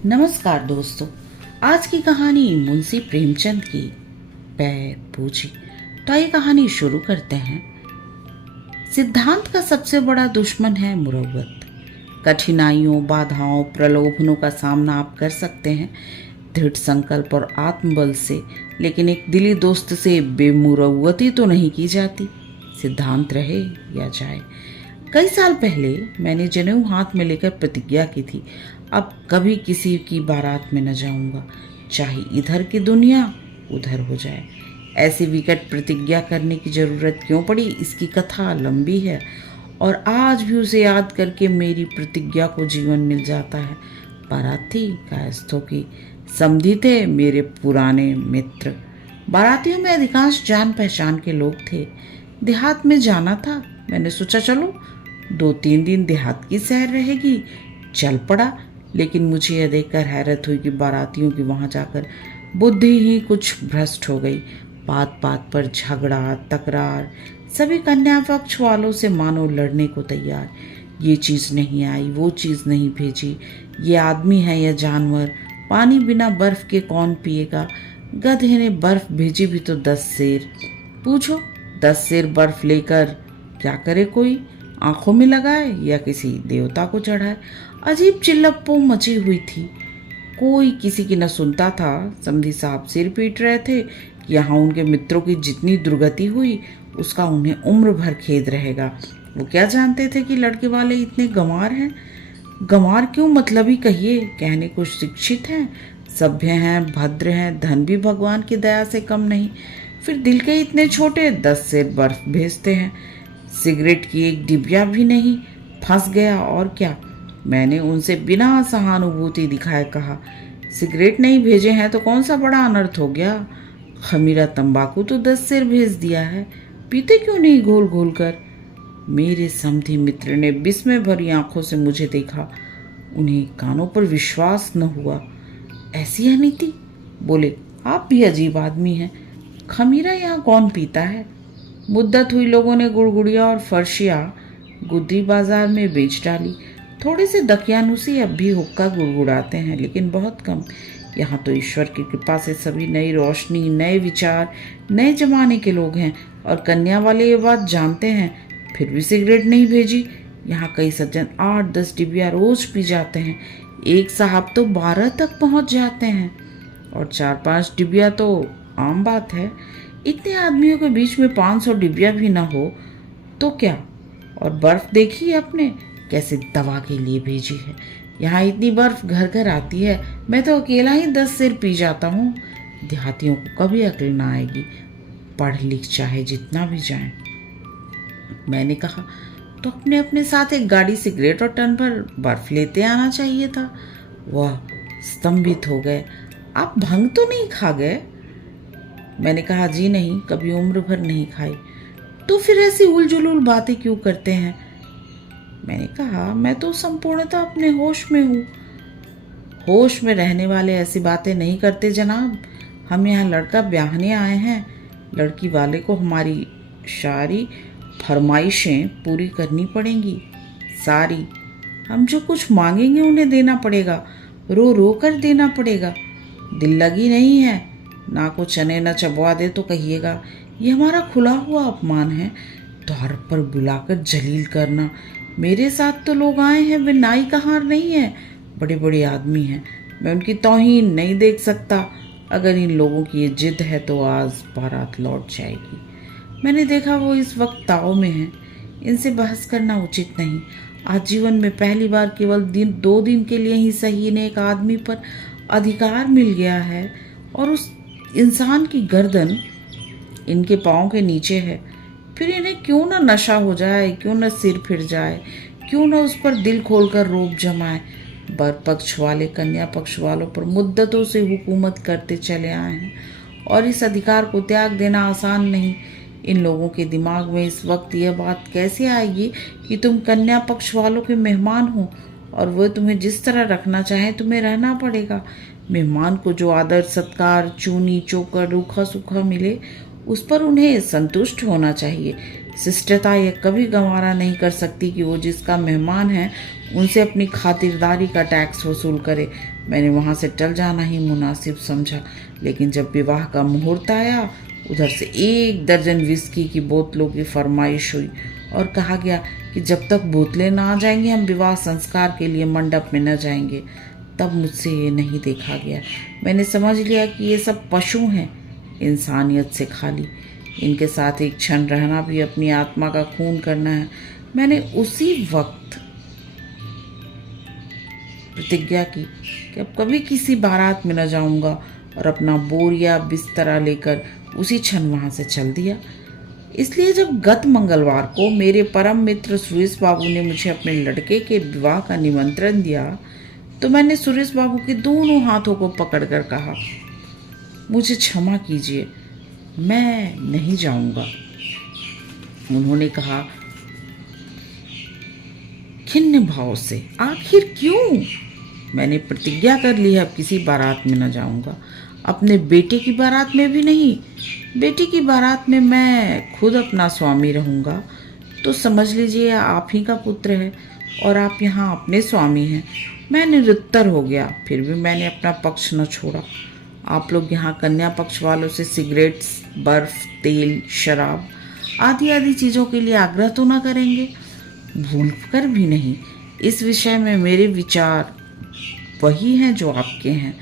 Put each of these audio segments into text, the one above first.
नमस्कार दोस्तों। आज की कहानी मुंशी प्रेमचंद की पैर पूछी। तो ये कहानी शुरू करते हैं। सिद्धांत का सबसे बड़ा दुश्मन है मुरव्वत। कठिनाइयों, बाधाओं, प्रलोभनों का सामना आप कर सकते हैं दृढ़ संकल्प और आत्मबल से, लेकिन एक दिली दोस्त से बेमुरव्वती तो नहीं की जाती, सिद्धांत रहे या जाए। कई साल पहले मैंने जनेऊ हाथ में लेकर प्रतिज्ञा की थी, अब कभी किसी की बारात में न जाऊंगा, चाहे इधर की दुनिया उधर हो जाए। ऐसी विकट प्रतिज्ञा करने की जरूरत क्यों पड़ी, इसकी कथा लंबी है और आज भी उसे याद करके मेरी प्रतिज्ञा को जीवन मिल जाता है। बारात थी कायस्थों की, समधी थे मेरे पुराने मित्र। बारातियों में अधिकांश जान पहचान के लोग थे। देहात में जाना था, मैंने सोचा चलो 2-3 दिन देहात की सैर रहेगी। चल पड़ा, लेकिन मुझे यह देखकर हैरत हुई कि बारातियों की वहां जाकर बुद्धि ही कुछ भ्रष्ट हो गई। बात बात पर झगड़ा तकरार, सभी कन्या पक्ष वालों से मानो लड़ने को तैयार। ये चीज नहीं आई, वो चीज नहीं भेजी, ये आदमी है या जानवर, पानी बिना बर्फ के कौन पिएगा, गधे ने बर्फ भेजी भी तो 10 सेर। पूछो 10 सेर बर्फ लेकर क्या करे कोई, आंखों में लगाए या किसी देवता को चढ़ाए। अजीब चिल्लप्पो मची हुई थी, कोई किसी की न सुनता था। समधी साहब सिर पीट रहे थे कि यहाँ उनके मित्रों की जितनी दुर्गति हुई उसका उन्हें उम्र भर खेद रहेगा। वो क्या जानते थे कि लड़के वाले इतने गंवार हैं। गंवार क्यों, मतलब ही कहिए, कहने को शिक्षित हैं, सभ्य हैं, भद्र हैं, धन भी भगवान की दया से कम नहीं, फिर दिल के इतने छोटे, 10 सेर बर्फ भेजते हैं। सिगरेट की एक डिबिया भी नहीं, फंस गया और क्या। मैंने उनसे बिना सहानुभूति दिखाए कहा, सिगरेट नहीं भेजे हैं तो कौन सा बड़ा अनर्थ हो गया, खमीरा तंबाकू तो 10 सेर भेज दिया है, पीते क्यों नहीं घोल घोल कर। मेरे समधी मित्र ने विस्मय भरी आंखों से मुझे देखा, उन्हें कानों पर विश्वास न हुआ। ऐसी अनीति, बोले आप भी अजीब आदमी हैं, खमीरा यहाँ कौन पीता है। मुद्दत हुई लोगों ने गुड़गुड़िया और फर्शिया गुदरी बाजार में बेच डाली। थोड़े से दकियानुसी अब भी हुक्का गुड़गुड़ाते हैं, लेकिन बहुत कम। यहाँ तो ईश्वर की कृपा से सभी नई रोशनी, नए विचार, नए जमाने के लोग हैं और कन्या वाले ये बात जानते हैं, फिर भी सिगरेट नहीं भेजी। यहाँ कई सज्जन 8-10 डिबिया रोज पी जाते हैं, एक साहब तो 12 तक पहुँच जाते हैं और 4-5 डिबिया तो आम बात है। इतने आदमियों के बीच में 500 डिबिया भी ना हो तो क्या। और बर्फ देखी आपने कैसे दवा के लिए भेजी है, यहाँ इतनी बर्फ घर घर आती है, मैं तो अकेला ही 10 सेर पी जाता हूँ। देहातियों को कभी अक्ल ना आएगी, पढ़ लिख चाहे जितना भी जाए। मैंने कहा तो अपने अपने साथ एक गाड़ी सिगरेट और टन भर बर्फ लेते आना चाहिए था। वह स्तंभित हो गए, आप भंग तो नहीं खा गए। मैंने कहा जी नहीं, कभी उम्र भर नहीं खाई। तो फिर ऐसी उलझुल बातें क्यों करते हैं। मैंने कहा मैं तो संपूर्णतः अपने होश में हूँ। होश में रहने वाले ऐसी बातें नहीं करते जनाब, हम यहाँ लड़का ब्याहने आए हैं, लड़की वाले को हमारी सारी फरमाइशें पूरी करनी पड़ेंगी, सारी। हम जो कुछ मांगेंगे उन्हें देना पड़ेगा, रो रो कर देना पड़ेगा। दिल लगी नहीं है, ना को चने न चबवा दे तो कहिएगा, ये हमारा खुला हुआ अपमान है। द्वार पर बुलाकर जलील करना। मेरे साथ तो लोग आए हैं, वे नाई का हार नहीं है, बड़े बड़े आदमी हैं, मैं उनकी तौहीन नहीं देख सकता। अगर इन लोगों की ये जिद है तो आज बारात लौट जाएगी। मैंने देखा वो इस वक्त ताव में है, इनसे बहस करना उचित नहीं। आज जीवन में पहली बार केवल 2 दिन के लिए ही सही इन्हें एक आदमी पर अधिकार मिल गया है और उस इंसान की गर्दन इनके पाँव के नीचे है। फिर इन्हें क्यों ना नशा हो जाए, क्यों ना सिर फिर जाए, क्यों ना उस पर दिल खोलकर रोब जमाए। बर पक्ष वाले कन्या पक्ष वालों पर मुद्दतों से हुकूमत करते चले आए हैं और इस अधिकार को त्याग देना आसान नहीं। इन लोगों के दिमाग में इस वक्त यह बात कैसे आएगी कि तुम कन्या पक्ष वालों के मेहमान हो और वह तुम्हें जिस तरह रखना चाहे तुम्हें रहना पड़ेगा। मेहमान को जो आदर सत्कार, चूनी चोकर, रूखा सूखा मिले उस पर उन्हें संतुष्ट होना चाहिए। शिष्टता यह कभी गवारा नहीं कर सकती कि वो जिसका मेहमान है उनसे अपनी खातिरदारी का टैक्स वसूल करे। मैंने वहाँ से टल जाना ही मुनासिब समझा, लेकिन जब विवाह का मुहूर्त आया, उधर से 1 दर्जन विस्की की बोतलों की फरमाइश हुई और कहा गया कि जब तक बोतलें ना आ जाएंगी हम विवाह संस्कार के लिए मंडप में न जाएंगे। तब मुझसे ये नहीं देखा गया। मैंने समझ लिया कि ये सब पशु हैं, इंसानियत से खाली। इनके साथ एक क्षण रहना भी अपनी आत्मा का खून करना है। मैंने उसी वक्त प्रतिज्ञा की कि अब कभी किसी बारात में न जाऊंगा और अपना बोरिया बिस्तरा लेकर उसी क्षण वहां से चल दिया। इसलिए जब गत मंगलवार को मेरे परम मित्र सुरेश बाबू ने मुझे अपने लड़के के विवाह का निमंत्रण दिया, तो मैंने सुरेश बाबू के दोनों हाथों को पकड़कर कहा, मुझे क्षमा कीजिए, मैं नहीं जाऊंगा। उन्होंने कहा खिन्न भाव से, आखिर क्यों? मैंने प्रतिज्ञा कर ली है अब किसी बारात में न जाऊंगा, अपने बेटे की बारात में भी नहीं। बेटी की बारात में मैं खुद अपना स्वामी रहूंगा। तो समझ लीजिए आप ही का पुत्र है और आप यहाँ अपने स्वामी हैं। मैं निरुत्तर हो गया, फिर भी मैंने अपना पक्ष न छोड़ा। आप लोग यहाँ कन्या पक्ष वालों से सिगरेट्स, बर्फ, तेल, शराब आदि आदि चीज़ों के लिए आग्रह तो ना करेंगे? भूल कर भी नहीं। इस विषय में मेरे विचार वही हैं जो आपके हैं।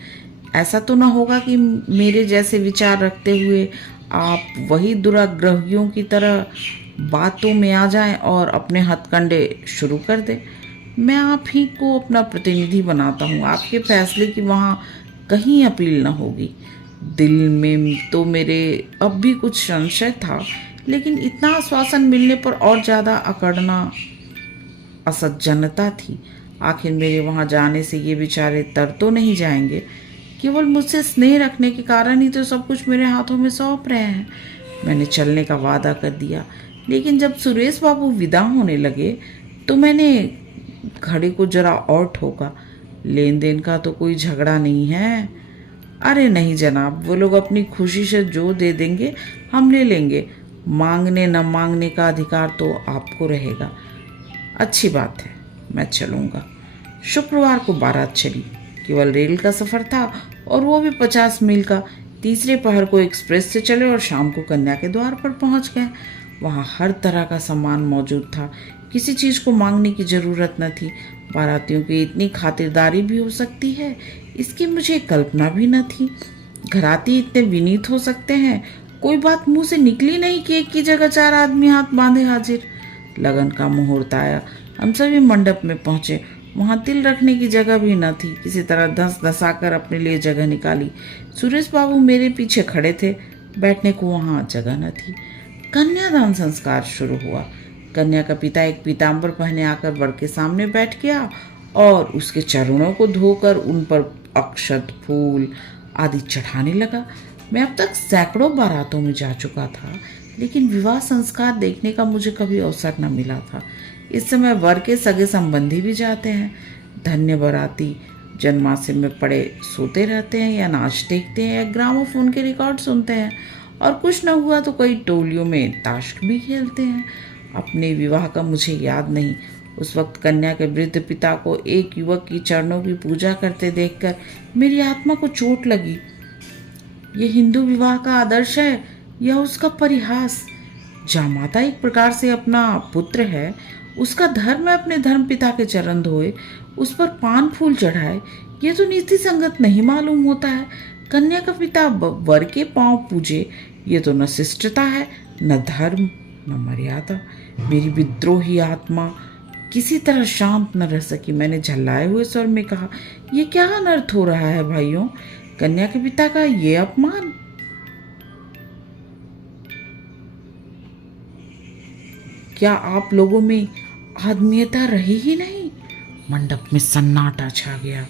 ऐसा तो ना होगा कि मेरे जैसे विचार रखते हुए आप वही दुराग्रहियों की तरह बातों में आ जाएं और अपने हथकंडे शुरू कर दें। मैं आप ही को अपना प्रतिनिधि बनाता हूँ। आपके फैसले की वहाँ कहीं अपील न होगी। दिल में तो मेरे अब भी कुछ संशय था, लेकिन इतना आश्वासन मिलने पर और ज़्यादा अकड़ना असज्जनता थी। आखिर मेरे वहाँ जाने से ये बेचारे तर तो नहीं जाएंगे। केवल मुझसे स्नेह रखने के कारण ही तो सब कुछ मेरे हाथों में सौंप रहे हैं। मैंने चलने का वादा कर दिया, लेकिन जब सुरेश बाबू विदा होने लगे तो मैंने घड़ी को जरा और ठोका। लेन देन का तो कोई झगड़ा नहीं है। अरे नहीं जनाब, वो लोग अपनी खुशी से जो दे देंगे हम ले लेंगे। मांगने न मांगने का अधिकार तो आपको रहेगा। अच्छी बात है, मैं चलूँगा। शुक्रवार को बारात चली। केवल रेल का सफ़र था और वो भी 50 मील का। तीसरे पहर को एक्सप्रेस से चले और शाम को कन्या के द्वार पर पहुंच गए। वहाँ हर तरह का सामान मौजूद था। किसी चीज़ को मांगने की ज़रूरत न थी। बारातियों की इतनी खातिरदारी भी हो सकती है, इसकी मुझे कल्पना भी न थी। घराती इतने विनीत हो सकते हैं। कोई बात मुंह से निकली नहीं कि एक की जगह 4 आदमी हाथ बांधे हाजिर। लगन का मुहूर्त आया। हम सभी मंडप में पहुंचे। वहाँ तिल रखने की जगह भी न थी। किसी तरह धस धसाकर अपने लिए जगह निकाली। सुरेश बाबू मेरे पीछे खड़े थे। बैठने को वहाँ जगह न थी। कन्यादान संस्कार शुरू हुआ। कन्या का पिता एक पीताम्बर पहने आकर वर के सामने बैठ गया और उसके चरणों को धोकर उन पर अक्षत, फूल आदि चढ़ाने लगा। मैं अब तक सैकड़ों बारातों में जा चुका था, लेकिन विवाह संस्कार देखने का मुझे कभी अवसर न मिला था। इस समय वर के सगे संबंधी भी जाते हैं। धन्य बाराती जन्माष्टमी में पड़े सोते रहते हैं या नाच देखते हैं या ग्रामोफोन के रिकॉर्ड सुनते हैं, और कुछ न हुआ तो कई टोलियों में ताश भी खेलते हैं। अपने विवाह का मुझे याद नहीं। उस वक्त कन्या के वृद्ध पिता को एक युवक की चरणों की पूजा करते देखकर मेरी आत्मा को चोट लगी। ये हिंदू विवाह का आदर्श है या उसका परिहास? जामाता एक प्रकार से अपना पुत्र है, उसका धर्म है अपने धर्म पिता के चरण धोए, उस पर पान फूल चढ़ाए। ये तो नीति संगत नहीं मालूम होता है। कन्या का पिता वर के पांव पूजे, ये तो न शिष्टता है, न धर्म, न मर्यादा। मेरी विद्रोही आत्मा किसी तरह शांत न रह सकी। मैंने झल्लाए हुए स्वर में कहा, ये क्या अनर्थ हो रहा है भाइयों? कन्या के पिता का ये अपमान। क्या आप लोगों में आदमीयता रही ही नहीं? मंडप में सन्नाटा छा गया।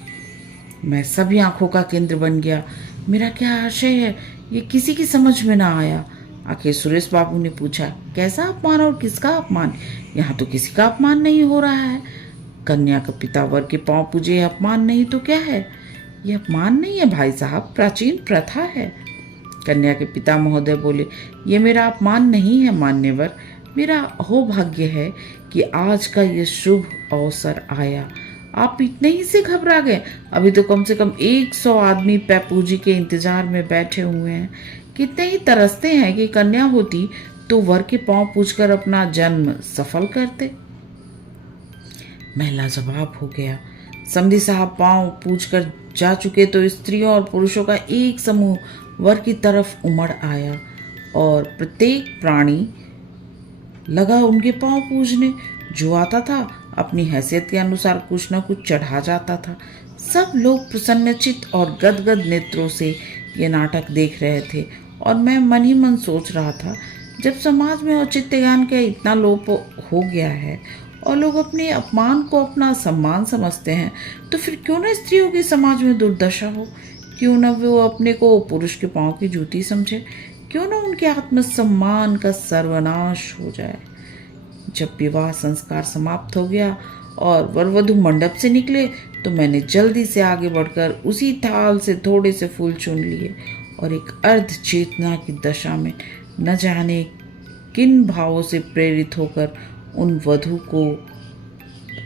मैं सभी आंखों का केंद्र बन गया। मेरा क्या आशय है ये किसी की समझ में ना आया। आखिर सुरेश बाबू ने पूछा, कैसा अपमान और किसका अपमान? यहाँ तो किसी का अपमान नहीं हो रहा है। कन्या का पिता वर के पांव पूजे, यह अपमान नहीं तो क्या है? यह अपमान नहीं है भाई साहब, प्राचीन प्रथा है। कन्या के पिता महोदय बोले, ये मेरा अपमान नहीं है मान्यवर, मेरा अहोभाग्य है कि आज का ये शुभ अवसर आया। आप इतने ही से घबरा गए? अभी तो कम से कम 100 आदमी पैपू जी के इंतजार में बैठे हुए हैं। कितने ही तरसते हैं कि कन्या होती तो वर के पांव पूछकर अपना जन्म सफल करते। महिला जवाब हो गया, समधी साहब पांव पूछकर जा चुके तो स्त्रियों और पुरुषों का एक समूह वर की तरफ उमड़ आया और प्रत्येक प्राणी लगा उनके पांव पूजने। जो आता था अपनी हैसियत के अनुसार कुछ न कुछ चढ़ा जाता था। सब लोग प्रसन्नचित्त और गदगद नेत्रों से ये नाटक देख रहे थे और मैं मन ही मन सोच रहा था, जब समाज में औचित्य ज्ञान का इतना लोप हो गया है और लोग अपने अपमान को अपना सम्मान समझते हैं, तो फिर क्यों ना स्त्रियों की समाज में दुर्दशा हो? क्यों ना वो अपने को पुरुष के पांव की जूती समझे? क्यों ना उनके आत्मसम्मान का सर्वनाश हो जाए? जब विवाह संस्कार समाप्त हो गया और वर वधू मंडप से निकले तो मैंने जल्दी से आगे बढ़कर उसी थाल से थोड़े से फूल चुन लिए और एक अर्ध चेतना की दशा में न जाने किन भावों से प्रेरित होकर उन वधू को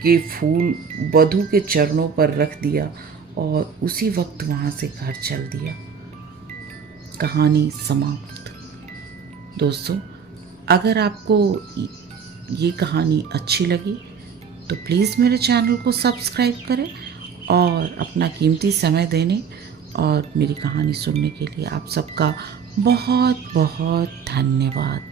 के फूल वधू के चरणों पर रख दिया और उसी वक्त वहां से घर चल दिया। कहानी समाप्त। दोस्तों, अगर आपको ये कहानी अच्छी लगी तो प्लीज़ मेरे चैनल को सब्सक्राइब करें और अपना कीमती समय देने और मेरी कहानी सुनने के लिए आप सबका बहुत बहुत धन्यवाद।